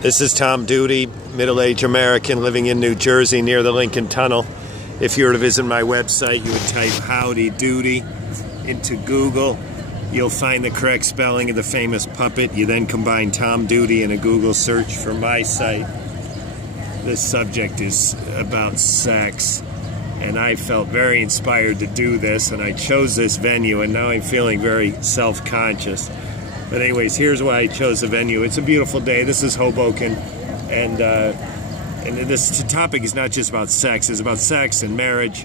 This is Tom Duty, middle-aged American living in New Jersey near the Lincoln Tunnel. If you were to visit my website, you would type Howdy Doody into Google. You'll find the correct spelling of the famous puppet. You then combine Tom Duty in a Google search for my site. This subject is about sex, and I felt very inspired to do this, and I chose this venue, and now I'm feeling very self-conscious. But anyways, here's why I chose the venue. It's a beautiful day. This is Hoboken, and this topic is not just about sex. It's about sex and marriage,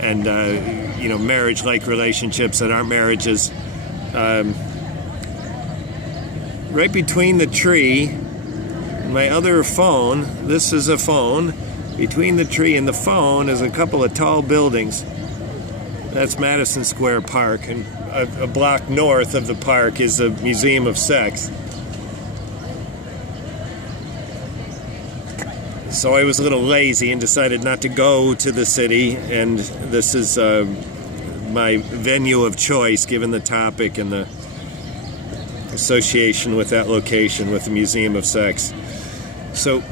and marriage-like relationships that aren't marriages. Right between the tree and my other phone, this is a phone. Between the tree and the phone is a couple of tall buildings. That's Madison Square Park, and a block north of the park is the Museum of Sex. So I was a little lazy and decided not to go to the city, and this is my venue of choice given the topic and the association with that location with the Museum of Sex. So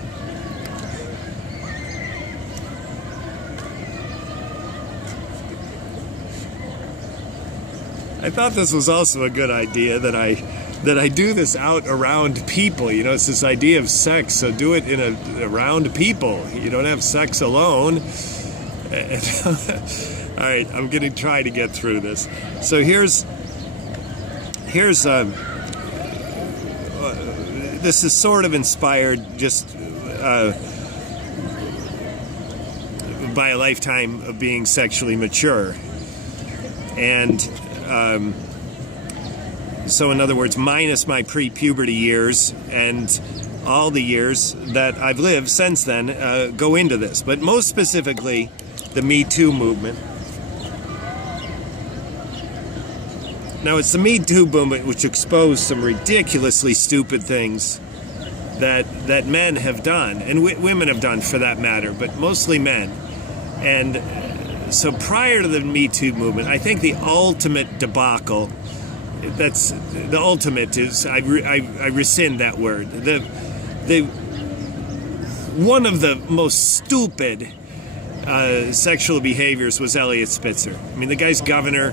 I thought this was also a good idea that I do this out around people. You know, it's this idea of sex, so do it around people. You don't have sex alone. All right, I'm going to try to get through this. So here's this is sort of inspired just by a lifetime of being sexually mature, and so in other words, minus my pre-puberty years and all the years that I've lived since then go into this, but most specifically the Me Too movement. Now, it's the Me Too movement which exposed some ridiculously stupid things that men have done, and women have done for that matter, but mostly men. And so prior to the Me Too movement, I think the ultimate debacle, that's the ultimate is, I rescind that word. One of the most stupid sexual behaviors was Eliot Spitzer. I mean, the guy's governor.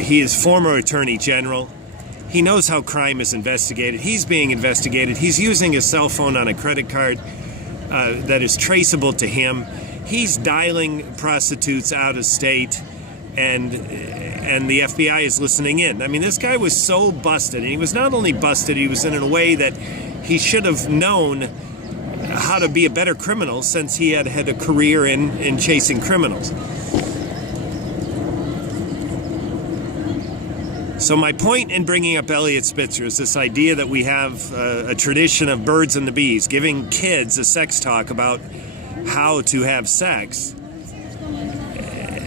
He is former attorney general. He knows how crime is investigated. He's being investigated. He's using his cell phone on a credit card that is traceable to him. He's dialing prostitutes out of state, and the FBI is listening in. I mean, this guy was so busted, and he was not only busted, he was in a way that he should have known how to be a better criminal since he had had a career in chasing criminals. So my point in bringing up Eliot Spitzer is this idea that we have a tradition of birds and the bees, giving kids a sex talk about how to have sex.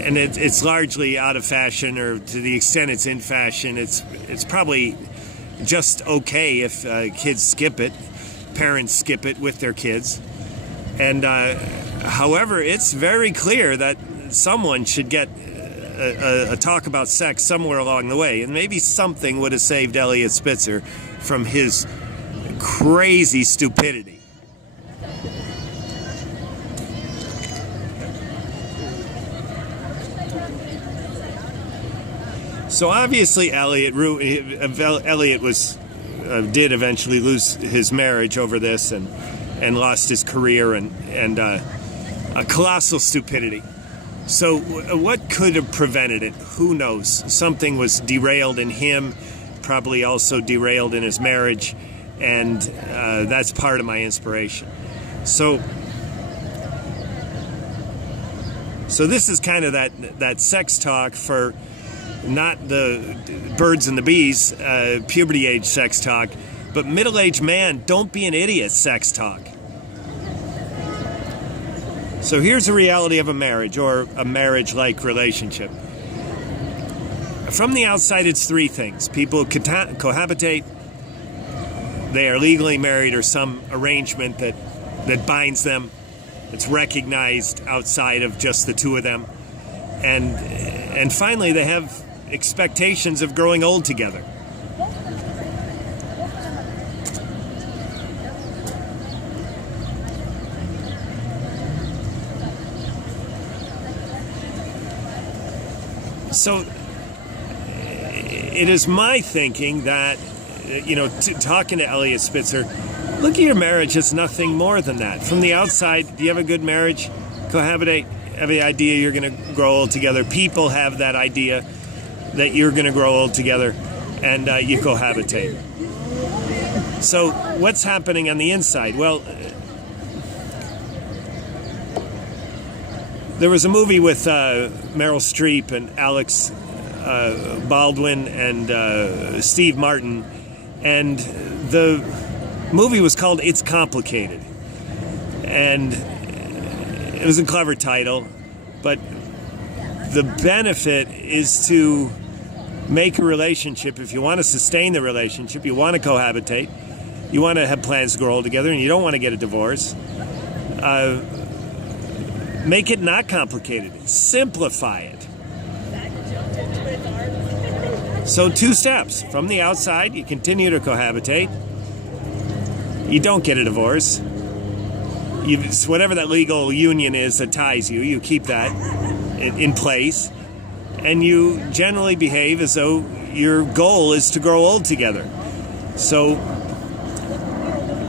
And it's largely out of fashion, or to the extent it's in fashion, it's probably just okay if kids skip it, parents skip it with their kids. And however, it's very clear that someone should get a talk about sex somewhere along the way, and maybe something would have saved Eliot Spitzer from his crazy stupidity. So obviously Eliot did eventually lose his marriage over this, and lost his career, and a colossal stupidity. So what could have prevented it? Who knows? Something was derailed in him, probably also derailed in his marriage, and that's part of my inspiration. So this is kind of that sex talk for not the birds and the bees, puberty age sex talk, but middle-aged man, don't be an idiot sex talk. So here's the reality of a marriage, or a marriage-like relationship. From the outside, it's three things. People cohabitate, they are legally married, or some arrangement that binds them. It's recognized outside of just the two of them. And finally, they have expectations of growing old together. So it is my thinking that, talking to Eliot Spitzer, look at your marriage as nothing more than that. From the outside, do you have a good marriage? Cohabitate, have the idea you're going to grow old together. People have that idea that you're going to grow old together, and you cohabitate. So what's happening on the inside? Well, there was a movie with Meryl Streep and Alex Baldwin and Steve Martin, and the movie was called It's Complicated. And it was a clever title, but the benefit is to make a relationship. If you want to sustain the relationship, you want to cohabitate, you want to have plans to grow old together, and you don't want to get a divorce, make it not complicated. Simplify it. So 2 steps. From the outside, you continue to cohabitate. You don't get a divorce. Whatever that legal union is that ties you, you keep that in place. And you generally behave as though your goal is to grow old together. So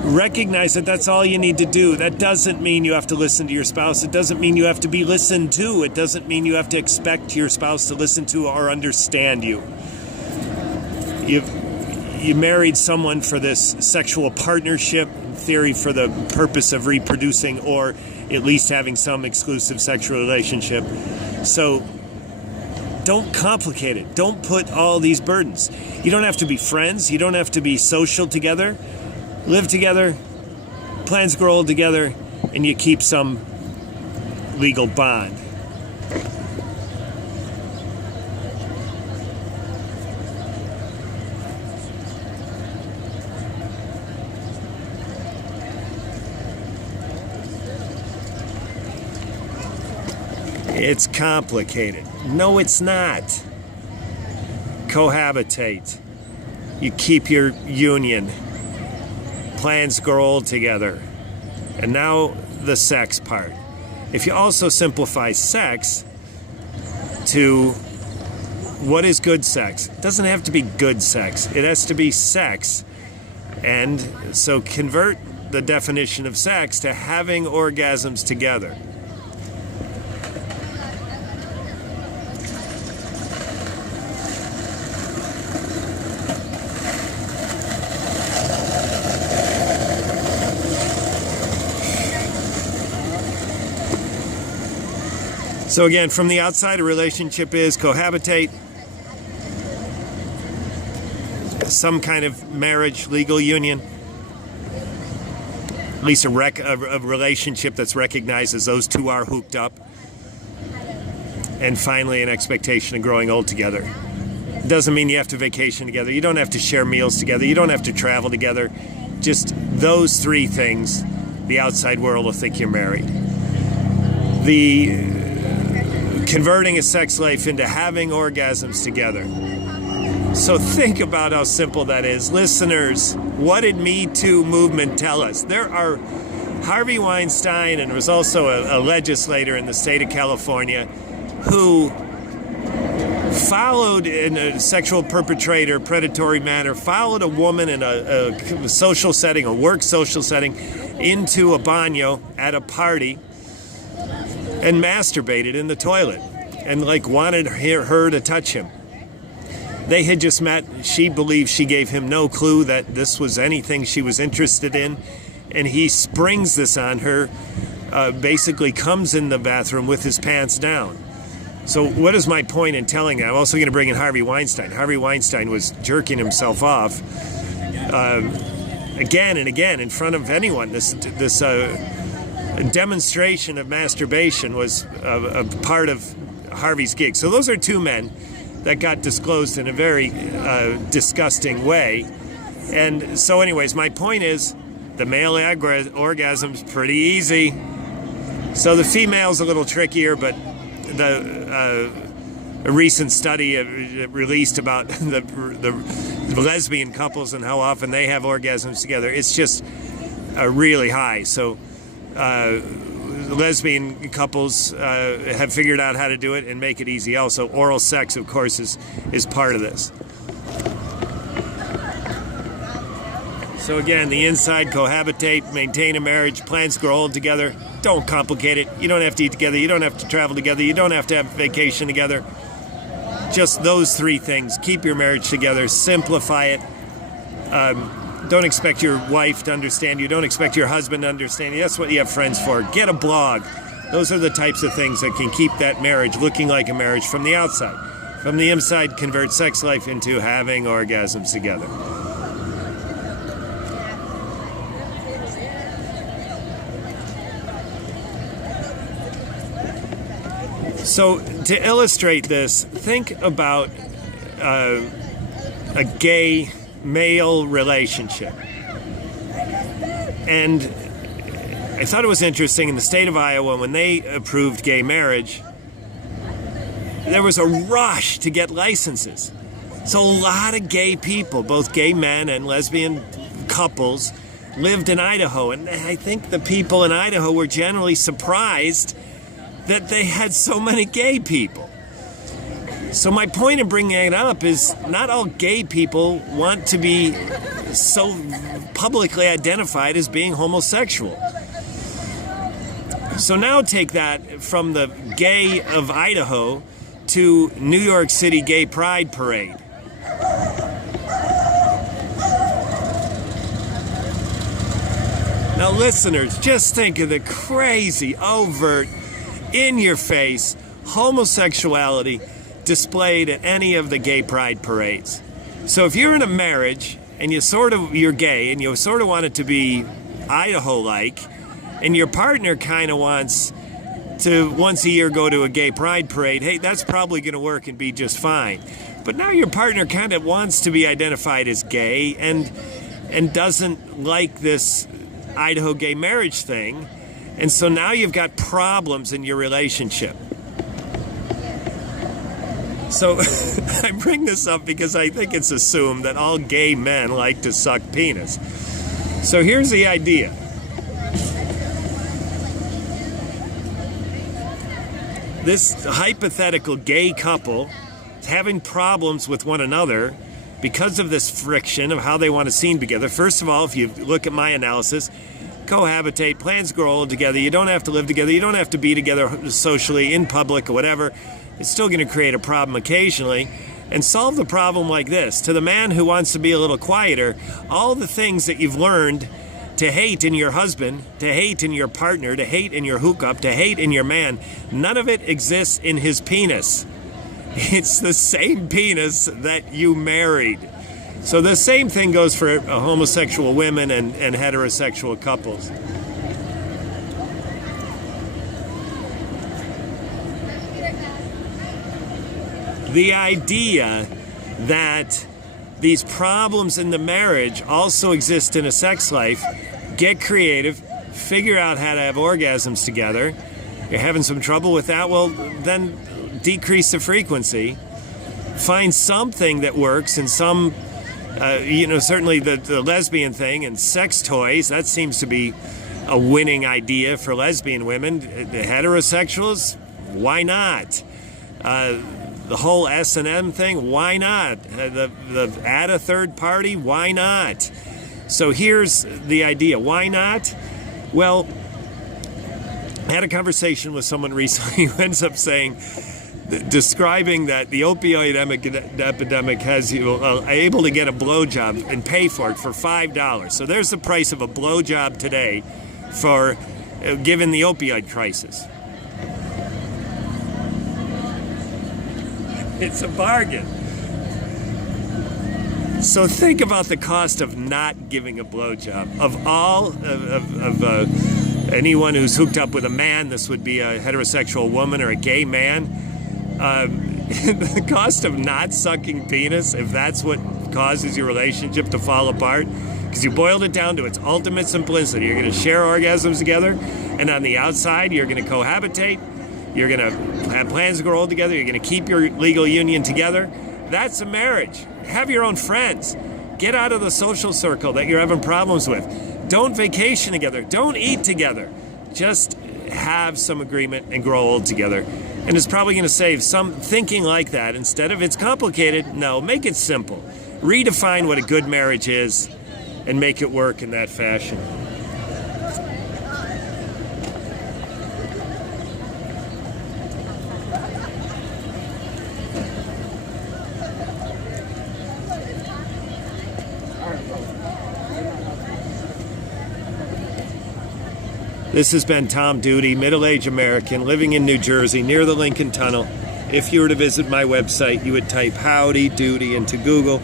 recognize that that's all you need to do. That doesn't mean you have to listen to your spouse. It doesn't mean you have to be listened to. It doesn't mean you have to expect your spouse to listen to or understand you. You married someone for this sexual partnership, in theory for the purpose of reproducing or at least having some exclusive sexual relationship. So don't complicate it. Don't put all these burdens. You don't have to be friends. You don't have to be social together. Live together, plans grow old together, and you keep some legal bond. It's complicated. No, it's not. Cohabitate. You keep your union. Plans grow old together. And now the sex part. If you also simplify sex to what is good sex, it doesn't have to be good sex. It has to be sex. And so convert the definition of sex to having orgasms together. So again, from the outside, a relationship is cohabitate, some kind of marriage, legal union, at least a relationship that's recognized as those two are hooked up, and finally an expectation of growing old together. It doesn't mean you have to vacation together. You don't have to share meals together. You don't have to travel together. Just those 3 things, the outside world will think you're married. Converting a sex life into having orgasms together. So think about how simple that is. Listeners, what did Me Too movement tell us? There are Harvey Weinstein, and there was also a legislator in the state of California who followed in a sexual perpetrator, predatory manner, followed a woman in a social setting, a work social setting, into a baño at a party and masturbated in the toilet and wanted her to touch him. They had just met. She believed she gave him no clue that this was anything she was interested in, and he springs this on her, basically comes in the bathroom with his pants down. So what is my point in telling that? I'm also going to bring in Harvey Weinstein. Harvey Weinstein was jerking himself off again and again in front of anyone. This demonstration of masturbation was a part of Harvey's gig. So those are 2 men that got disclosed in a very disgusting way. And so anyways, my point is the male orgasm's pretty easy. So the female's a little trickier, but a recent study released about the lesbian couples and how often they have orgasms together, it's just really high. So lesbian couples have figured out how to do it and make it easy. Also, oral sex, of course, is part of this. So again, the inside, cohabitate, maintain a marriage, plans to grow old together. Don't complicate it. You don't have to eat together. You don't have to travel together. You don't have to have vacation together. Just those three things. Keep your marriage together. Simplify it. Don't expect your wife to understand you. Don't expect your husband to understand you. That's what you have friends for. Get a blog. Those are the types of things that can keep that marriage looking like a marriage from the outside. From the inside, convert sex life into having orgasms together. So to illustrate this, think about a gay male relationship. And I thought it was interesting, in the state of Iowa, when they approved gay marriage, there was a rush to get licenses. So a lot of gay people, both gay men and lesbian couples, lived in Idaho. And I think the people in Idaho were generally surprised that they had so many gay people. So my point in bringing it up is not all gay people want to be so publicly identified as being homosexual. So now take that from the gay of Idaho to New York City Gay Pride Parade. Now listeners, just think of the crazy, overt, in-your-face homosexuality displayed at any of the gay pride parades. So if you're in a marriage and you're gay and you sort of want it to be Idaho-like, and your partner kind of wants to once a year go to a gay pride parade, hey, that's probably going to work and be just fine. But now your partner kind of wants to be identified as gay and doesn't like this Idaho gay marriage thing. And so now you've got problems in your relationship. So I bring this up because I think it's assumed that all gay men like to suck penis. So here's the idea. This hypothetical gay couple is having problems with one another because of this friction of how they want to scene together. First of all, if you look at my analysis, cohabitate, plans grow old together. You don't have to live together. You don't have to be together socially, in public, or whatever. It's still going to create a problem occasionally. And solve the problem like this. To the man who wants to be a little quieter, all the things that you've learned to hate in your husband, to hate in your partner, to hate in your hookup, to hate in your man, none of it exists in his penis. It's the same penis that you married. So the same thing goes for homosexual women and heterosexual couples. The idea that these problems in the marriage also exist in a sex life, get creative, figure out how to have orgasms together. You're having some trouble with that? Well, then decrease the frequency. Find something that works in some certainly the lesbian thing and sex toys, that seems to be a winning idea for lesbian women. The heterosexuals, why not? The whole S&M thing, why not? The add a third party, why not? So here's the idea. Why not? Well, I had a conversation with someone recently who ends up saying, describing that the opioid epidemic has you able to get a blowjob and pay for it for $5. So there's the price of a blowjob today for given the opioid crisis. It's a bargain. So think about the cost of not giving a blowjob. Of all of anyone who's hooked up with a man, this would be a heterosexual woman or a gay man. The cost of not sucking penis, if that's what causes your relationship to fall apart, because you boiled it down to its ultimate simplicity. You're going to share orgasms together, and on the outside, you're going to cohabitate. You're going to have plans to grow old together. You're going to keep your legal union together. That's a marriage. Have your own friends. Get out of the social circle that you're having problems with. Don't vacation together. Don't eat together. Just have some agreement and grow old together. And it's probably going to save some thinking like that. Instead of it's complicated, no, make it simple. Redefine what a good marriage is and make it work in that fashion. This has been Tom Duty, middle-aged American, living in New Jersey, near the Lincoln Tunnel. If you were to visit my website, you would type Howdy Doody into Google.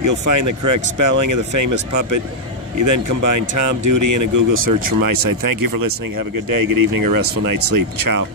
You'll find the correct spelling of the famous puppet. You then combine Tom Duty in a Google search for my site. Thank you for listening. Have a good day, good evening, or restful night's sleep. Ciao.